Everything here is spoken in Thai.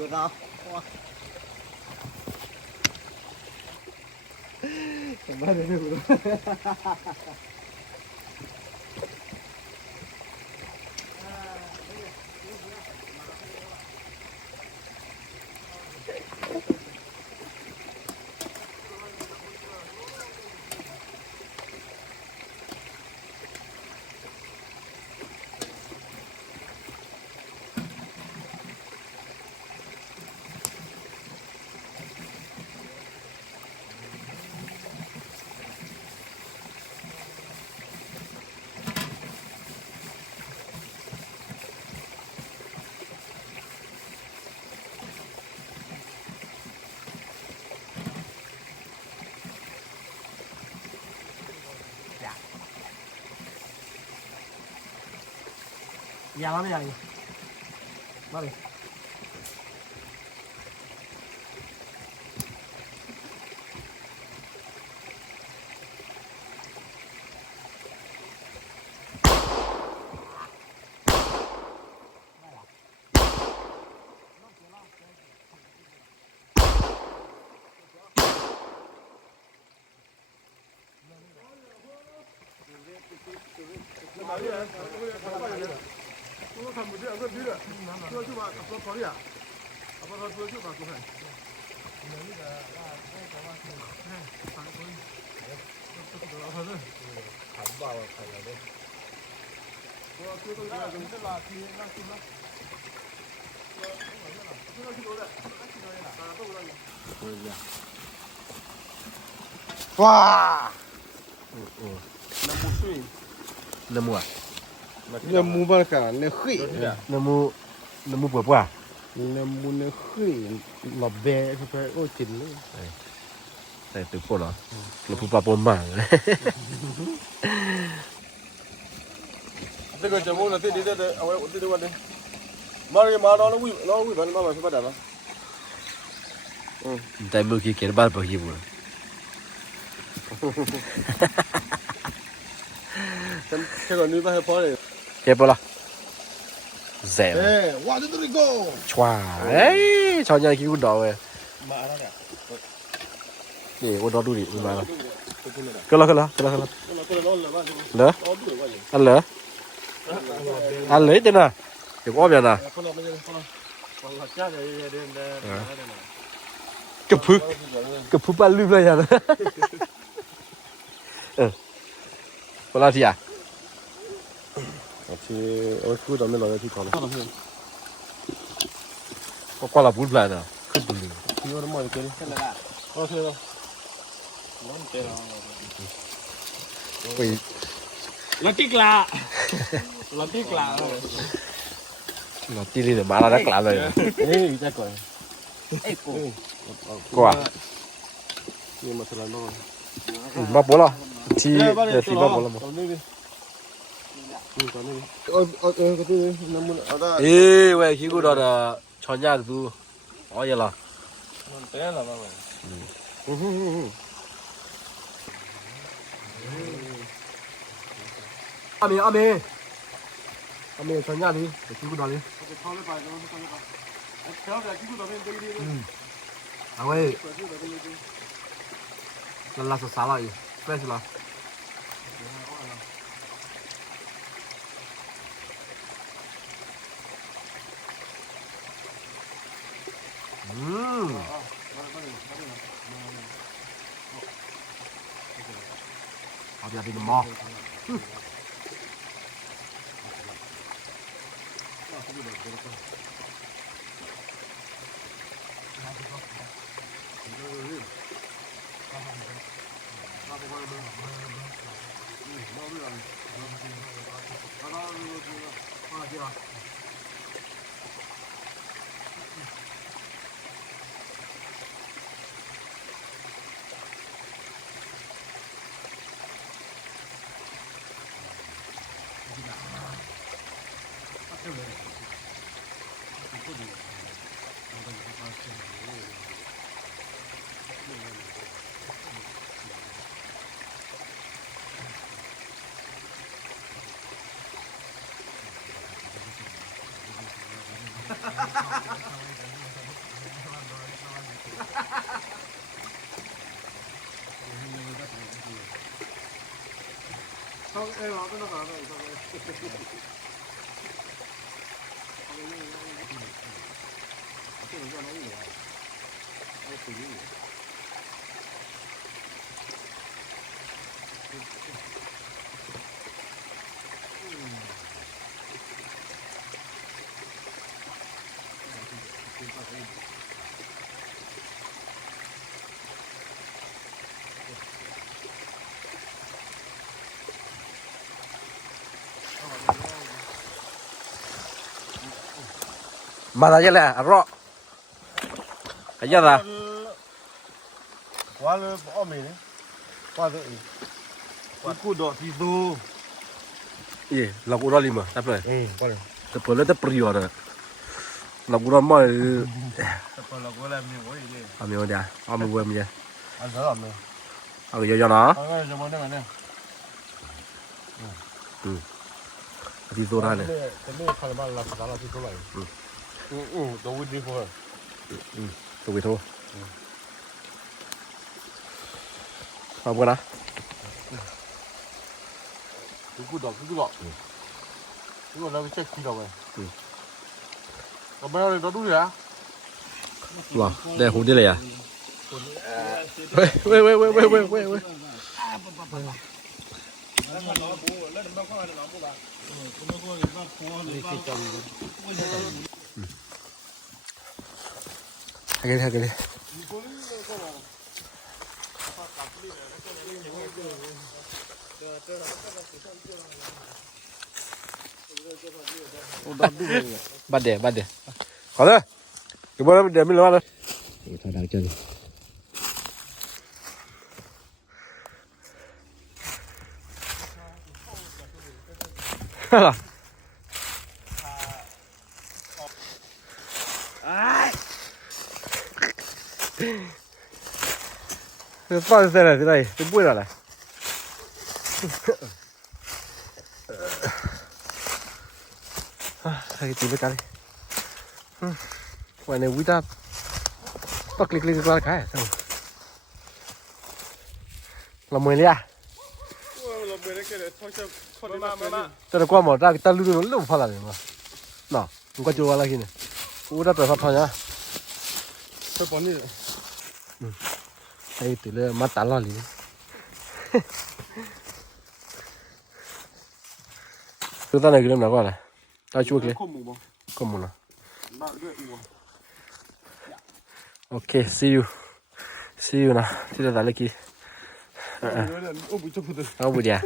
vừa nào không bao giờ được Dạ lắm vậy. Bắt đi. Wah. Nemu à? Nemu barka ne khui. Nemu berapa? Nemu ne khui la be sampai oh cin lu. Saya tuh lah. Lepas berapa mang? Itu kan jamu nanti dia ada awal itu dia ada. Mari mana lalu mana mana siapa dah? Tapi mungkin kira berapa ribu? Kan kalau ni bahaya pole. Kira lah. Zero. Wah itu tu go. Chua. Chanya kira udah weh. Mana dah? Ni udah dulu ni mana? Kalau. Lah? Allah. Allah itu na. Yang apa ya na? Kepuk balu lah ya. Kalau dia? Thì ở khu đó mình nói thì còn. Có qua là bún lại nè. Không bún. Thì nó mọi cái đi. Thôi thôi. Ui. nó tiếc lạ nó tiếc lạ Nó tí đi để má ra đắc lạ rồi. Ê, chắc rồi. ê cô Cô à? Nhưng mà thật là nó. Má bố lo. Thì má bố lo mà. Còn đi đi. Còn đi. Cái thứ nó muốn ở đây. Ê, vậy khi cô đó là cho nhà tu. Ở vậy là. Nó té là bao rồi. Ami cho nhà đi, để khi cô đó đi. À vậy. Là sao lại? Fresh là. Biar di demah. มาได้ยังไงอ่ะรอไอ้ยันอ่ะ ว่าเลยอ้อมเองว่าเลยว่ากูดอกที่ดู เย่เรากูรอลิมาได้เลย ว่าเลย แต่เปิดแล้วจะปริวอ่ะเรากูรอไม่ แต่พอเราก็แล้วมีไว้เลย เอามีวันเดียวเอามีเวรมีเดียว อันสำหรับเนี่ย เอาเยอะๆนะ เอาไงจะมาได้ไหมเนี่ย ที่ตัวนั่นเนี่ย จะไม่พาบ้านเราสาระที่เท่าไหร่ตัววิ่งดีกว่า ตัววิโทเอากันนะ กูดอกกูดอกเราไปเช็คที่เราไปเราไม่เอาเลยเราดูเลยอ่ะ หรอได้หูดีเลยอ่ะเฮ้ยเว้ยเว้ยเว้ยเว้ยเว้ยเว้ยเว้ยให้กันให้กันเลยบัดเดบัดเดขอเลยเดี๋ยวเดี๋ยวไม่รู้เลยถ่ายดังจังฮ่าเป็นฟ้าเสียเลยที่ไหนเป็นบุ้ยอะไรใครตีไปกันเลยวันนี้วิตาปักเล็กๆก็ได้เราเมื่อยเลยอ่ะ เราไม่ได้แค่เลยท้องจะคนได้มา แต่ละกว่าหมดได้ตาลุ้นลุ้นพอละเลยมั้งน่ะมันก็จูอะไรกินเนี่ยกูได้ไปพักผ่อนนะ เพื่อปนนี่ ไอ้ตัวเลยมาตัดล้อเลยตัวตั้งไหนกินน้ำหนักว่าอะไรตาช่วยกัน ข้อมูลบ่ ก็มึงนะ บ้าด้วยอีกบ่ โอเค see you นะที่เราตัดเล็กกี้ โอ้ยจะพูด เอาบุญยา